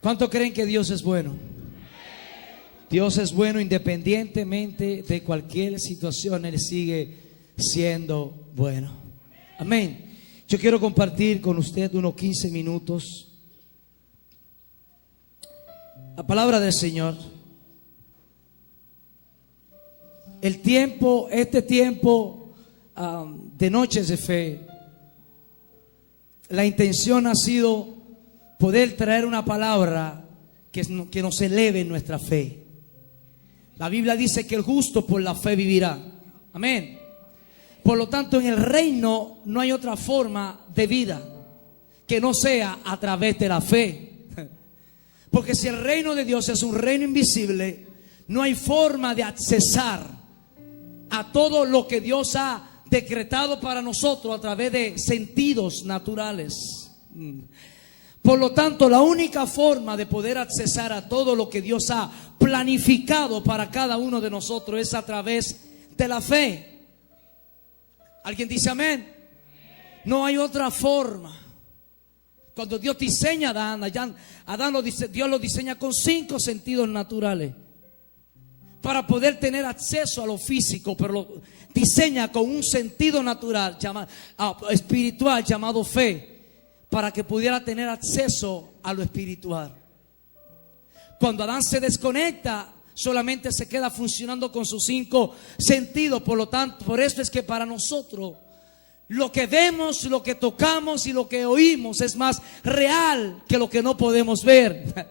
¿Cuánto creen que Dios es bueno? Dios es bueno independientemente de cualquier situación. Él sigue siendo bueno. Amén. Yo quiero compartir con usted unos 15 minutos la palabra del Señor. Este tiempo de noches de fe, la intención ha sido poder traer una palabra que nos eleve en nuestra fe. La Biblia dice que el justo por la fe vivirá. Amén. Por lo tanto, en el reino no hay otra forma de vida que no sea a través de la fe. Porque si el reino de Dios es un reino invisible, no hay forma de accesar a todo lo que Dios ha decretado para nosotros a través de sentidos naturales. Por lo tanto, la única forma de poder accesar a todo lo que Dios ha planificado para cada uno de nosotros es a través de la fe. ¿Alguien dice amén? No hay otra forma. Cuando Dios diseña a Adán, Dios lo diseña con 5 sentidos naturales para poder tener acceso a lo físico, pero lo diseña con un sentido natural espiritual llamado fe, para que pudiera tener acceso a lo espiritual. Cuando Adán se desconecta, solamente se queda funcionando con sus 5 sentidos. Por lo tanto, por eso es que para nosotros lo que vemos, lo que tocamos y lo que oímos es más real que lo que no podemos ver.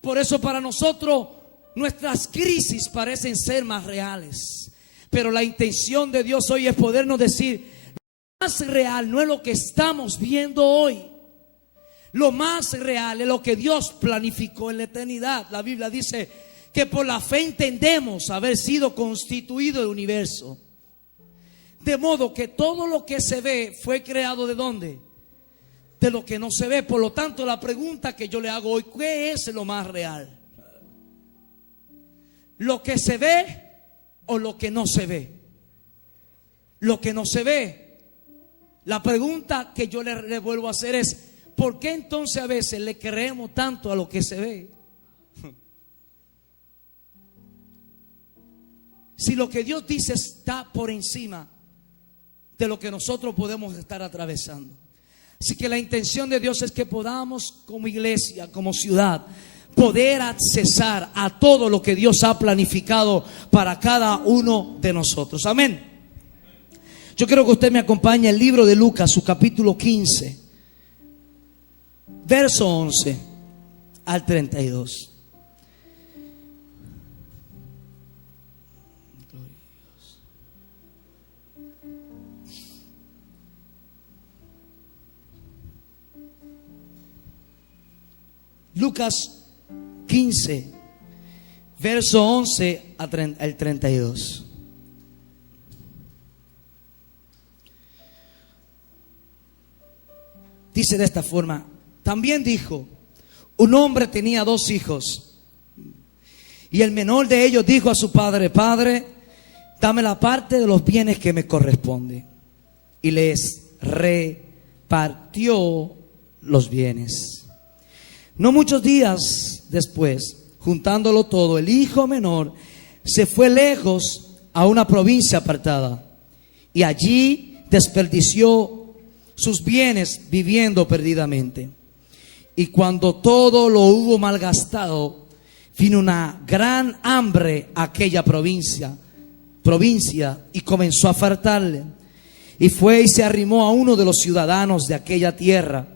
Por eso para nosotros nuestras crisis parecen ser más reales. Pero la intención de Dios hoy es podernos decir: lo más real no es lo que estamos viendo hoy. Lo más real es lo que Dios planificó en la eternidad. La Biblia dice que por la fe entendemos haber sido constituido el universo. De modo que todo lo que se ve fue creado ¿de dónde? De lo que no se ve. Por lo tanto, la pregunta que yo le hago hoy: ¿qué es lo más real? ¿Lo que se ve o lo que no se ve? Lo que no se ve. La pregunta que yo le vuelvo a hacer es: ¿por qué entonces a veces le creemos tanto a lo que se ve? Si lo que Dios dice está por encima de lo que nosotros podemos estar atravesando. Así que la intención de Dios es que podamos, como iglesia, como ciudad, poder accesar a todo lo que Dios ha planificado para cada uno de nosotros. Amén. Yo quiero que usted me acompañe al libro de Lucas, su capítulo 15, verso 11 al 32. Lucas 15, verso 11 al 32. Dice de esta forma: también dijo: un hombre tenía 2 hijos, y el menor de ellos dijo a su padre: Padre, dame la parte de los bienes que me corresponde. Y les repartió los bienes. No muchos días después, juntándolo todo, el hijo menor se fue lejos a una provincia apartada, y allí desperdició sus bienes viviendo perdidamente. Y cuando todo lo hubo malgastado, vino una gran hambre a aquella provincia, y comenzó a faltarle. Y fue y se arrimó a uno de los ciudadanos de aquella tierra,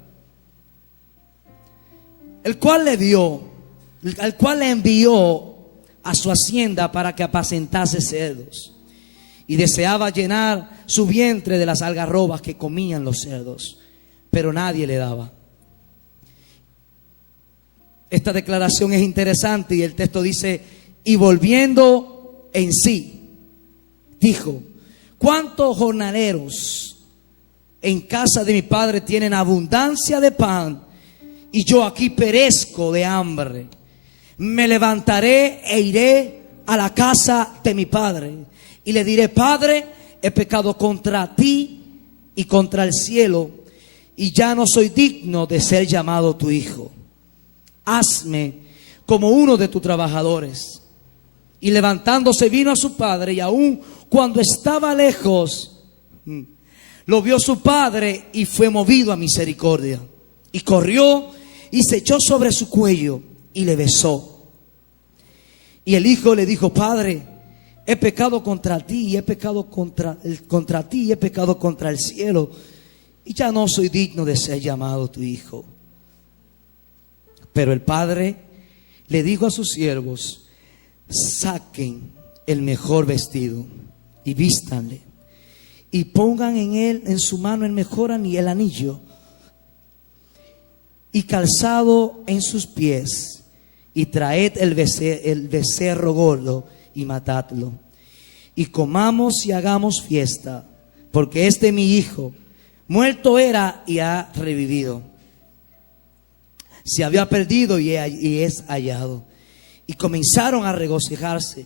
el cual le envió a su hacienda para que apacentase cerdos, y deseaba llenar su vientre de las algarrobas que comían los cerdos, pero nadie le daba. Esta declaración es interesante y el texto dice: y volviendo en sí, dijo: ¿cuántos jornaleros en casa de mi padre tienen abundancia de pan, y yo aquí perezco de hambre? Me levantaré e iré a la casa de mi padre, y le diré: Padre, he pecado contra ti y contra el cielo, y ya no soy digno de ser llamado tu hijo. hazme como uno de tus trabajadores. Y levantándose vino a su padre, y aun cuando estaba lejos, lo vio su padre y fue movido a misericordia. Y corrió y se echó sobre su cuello y le besó. Y el hijo le dijo: Padre, he pecado contra ti y he pecado contra ti y he pecado contra el cielo, y ya no soy digno de ser llamado tu hijo. Pero el padre le dijo a sus siervos: saquen el mejor vestido y vístanle, y pongan en su mano el mejor el anillo, y calzado en sus pies, y traed el becerro gordo y matadlo, y comamos y hagamos fiesta, porque este mi hijo muerto era y ha revivido, se había perdido y es hallado. Y comenzaron a regocijarse.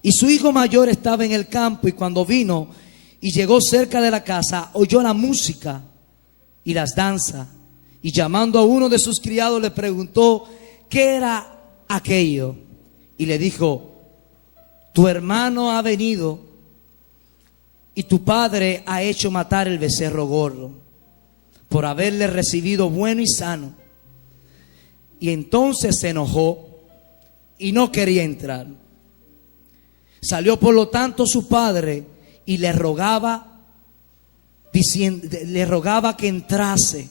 Y su hijo mayor estaba en el campo, y cuando vino y llegó cerca de la casa, oyó la música y las danzas, y llamando a uno de sus criados le preguntó qué era aquello, y le dijo: tu hermano ha venido y tu padre ha hecho matar el becerro gordo, por haberle recibido bueno y sano. Y entonces se enojó y no quería entrar. Salió por lo tanto su padre y le rogaba que entrase.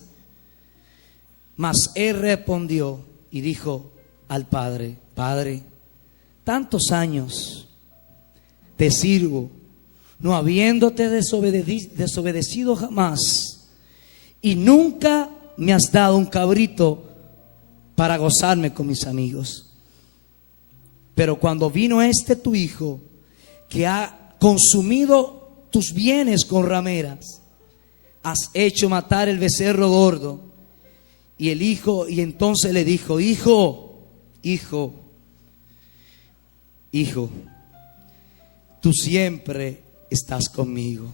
Mas él respondió y dijo al padre: Padre, tantos años te sirvo, no habiéndote desobedecido jamás, y nunca me has dado un cabrito para gozarme con mis amigos. Pero cuando vino tu hijo, que ha consumido tus bienes con rameras, has hecho matar el becerro gordo. Y entonces le dijo: hijo, tú siempre estás conmigo,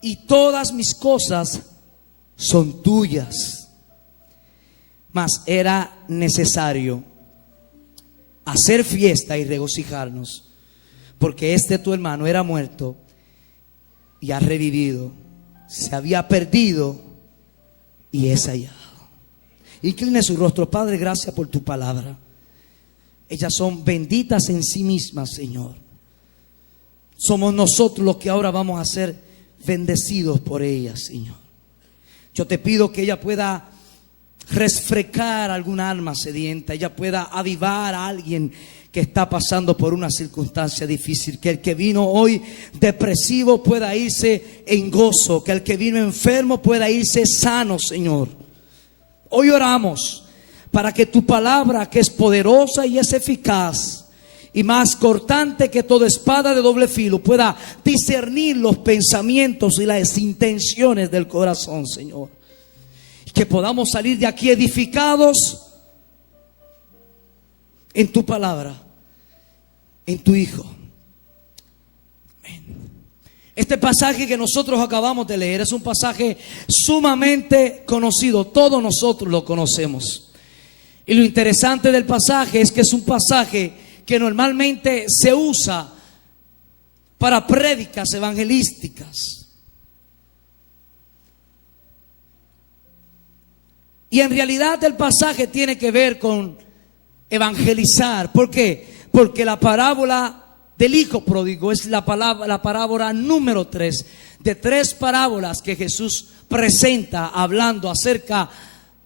y todas mis cosas son tuyas. Mas era necesario hacer fiesta y regocijarnos, porque tu hermano era muerto y ha revivido, se había perdido y es hallado. Incline su rostro. Padre, gracias por tu palabra. Ellas son benditas en sí mismas, Señor. Somos nosotros los que ahora vamos a ser bendecidos por ellas, Señor. Yo te pido que ella pueda refrescar alguna alma sedienta, ella pueda avivar a alguien que está pasando por una circunstancia difícil, que el que vino hoy depresivo pueda irse en gozo, que el que vino enfermo pueda irse sano, Señor. Hoy oramos para que tu palabra, que es poderosa y es eficaz y más cortante que toda espada de doble filo, pueda discernir los pensamientos y las intenciones del corazón, Señor. Que podamos salir de aquí edificados en tu palabra, en tu Hijo. Amén. Este pasaje que nosotros acabamos de leer es un pasaje sumamente conocido. Todos nosotros lo conocemos. Y lo interesante del pasaje es que es un pasaje que normalmente se usa para prédicas evangelísticas. Y en realidad el pasaje tiene que ver con evangelizar. ¿Por qué? Porque la parábola del hijo pródigo es la parábola número 3 de 3 parábolas que Jesús presenta, hablando acerca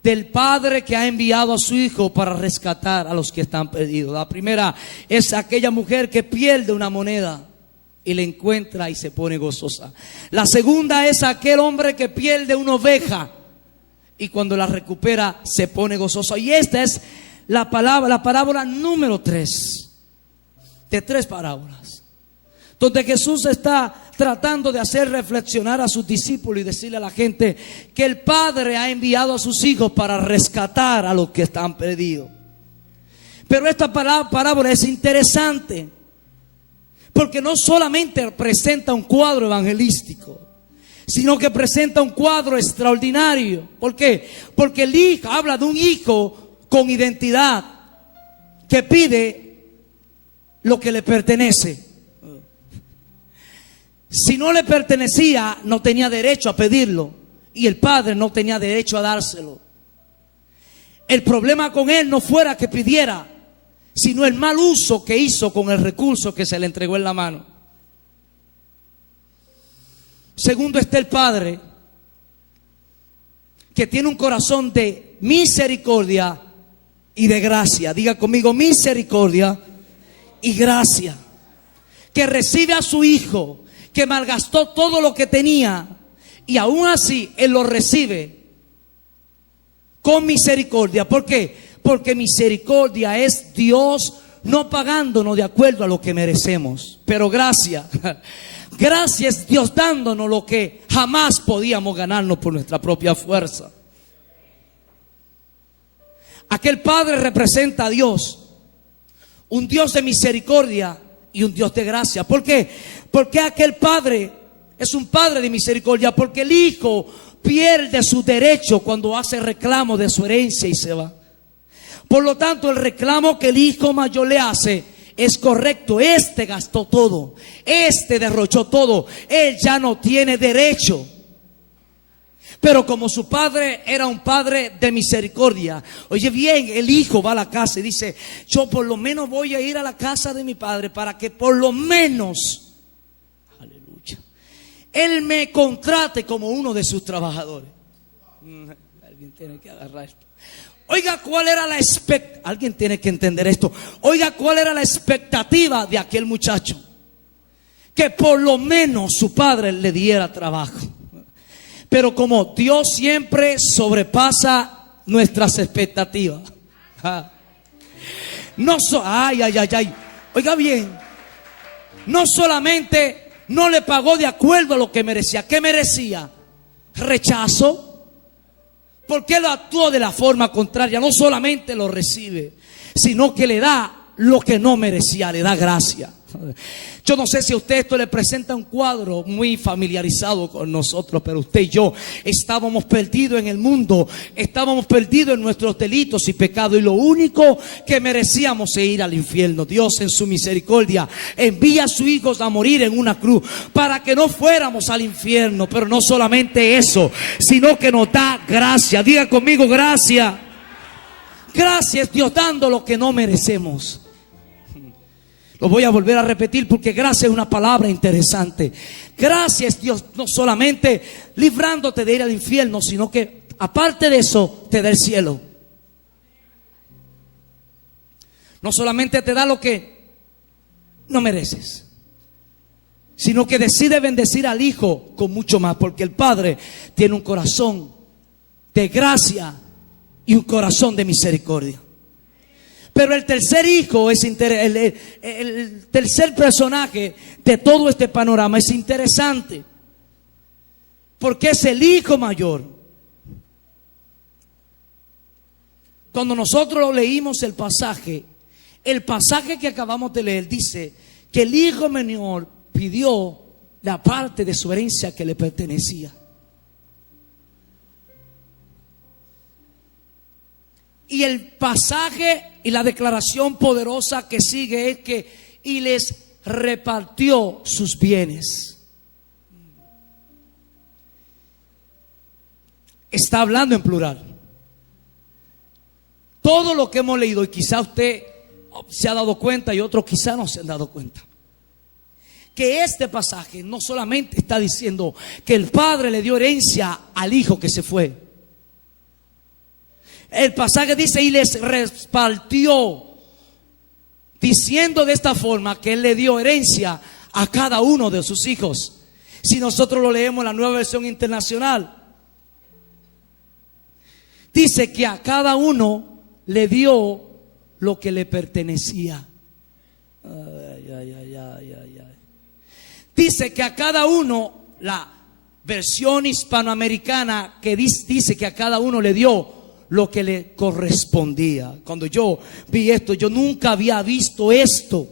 del padre que ha enviado a su hijo para rescatar a los que están perdidos. La primera es aquella mujer que pierde una moneda y la encuentra y se pone gozosa. La segunda es aquel hombre que pierde una oveja y cuando la recupera se pone gozoso. Y esta es la parábola número 3 de 3 parábolas, donde Jesús está tratando de hacer reflexionar a sus discípulos y decirle a la gente que el Padre ha enviado a sus hijos para rescatar a los que están perdidos. Pero esta parábola es interesante porque no solamente presenta un cuadro evangelístico, sino que presenta un cuadro extraordinario. ¿Por qué? Porque el hijo habla de un hijo con identidad que pide lo que le pertenece. Si no le pertenecía, no tenía derecho a pedirlo, y el padre no tenía derecho a dárselo. El problema con él no fuera que pidiera, sino el mal uso que hizo con el recurso que se le entregó en la mano. Segundo está el padre, que tiene un corazón de misericordia y de gracia. Diga conmigo, misericordia y gracia. Que recibe a su hijo, que malgastó todo lo que tenía, y aún así él lo recibe con misericordia. ¿Por qué? Porque misericordia es Dios no pagándonos de acuerdo a lo que merecemos, pero gracia es Dios dándonos lo que jamás podíamos ganarnos por nuestra propia fuerza. Aquel padre representa a Dios, un Dios de misericordia y un Dios de gracia. ¿Por qué? Porque aquel padre es un padre de misericordia, porque el hijo pierde su derecho cuando hace reclamo de su herencia y se va. Por lo tanto, el reclamo que el hijo mayor le hace es correcto. Este gastó todo, este derrochó todo, él ya no tiene derecho. Pero como su padre era un padre de misericordia, oye bien, el hijo va a la casa y dice: yo por lo menos voy a ir a la casa de mi padre para que por lo menos, aleluya, él me contrate como uno de sus trabajadores. Alguien tiene que agarrar esto. Oiga, ¿cuál era la expectativa? Alguien tiene que entender esto. Oiga, ¿cuál era la expectativa de aquel muchacho? Que por lo menos su padre le diera trabajo. Pero como Dios siempre sobrepasa nuestras expectativas. Oiga bien, no solamente no le pagó de acuerdo a lo que merecía. ¿Qué merecía? Rechazo. Porque él actuó de la forma contraria. No solamente lo recibe, sino que le da lo que no merecía, le da gracia. Yo no sé si a usted esto le presenta un cuadro muy familiarizado con nosotros, pero usted y yo estábamos perdidos en el mundo, estábamos perdidos en nuestros delitos y pecados, y lo único que merecíamos es ir al infierno. Dios en su misericordia envía a sus hijos a morir en una cruz para que no fuéramos al infierno. Pero no solamente eso, sino que nos da gracia. Diga conmigo, gracia. Gracia es Dios dando lo que no merecemos. Lo voy a volver a repetir porque gracia es una palabra interesante. Gracia es Dios no solamente librándote de ir al infierno, sino que aparte de eso te da el cielo. No solamente te da lo que no mereces, sino que decide bendecir al hijo con mucho más, porque el padre tiene un corazón de gracia y un corazón de misericordia. Pero el tercer hijo es el tercer personaje de todo este panorama es interesante, porque es el hijo mayor. Cuando nosotros leímos el pasaje que acabamos de leer dice que el hijo menor pidió la parte de su herencia que le pertenecía. Y el pasaje y la declaración poderosa que sigue es que y les repartió sus bienes. Está hablando en plural. Todo lo que hemos leído, y quizá usted se ha dado cuenta y otros quizá no se han dado cuenta, que este pasaje no solamente está diciendo que el padre le dio herencia al hijo que se fue. El pasaje dice y les repartió, diciendo de esta forma que él le dio herencia a cada uno de sus hijos. Si nosotros lo leemos en la Nueva Versión Internacional, dice que a cada uno le dio lo que le pertenecía. Dice que a cada uno, la versión hispanoamericana que dice que a cada uno le dio lo que le correspondía. Cuando yo vi esto, yo nunca había visto esto.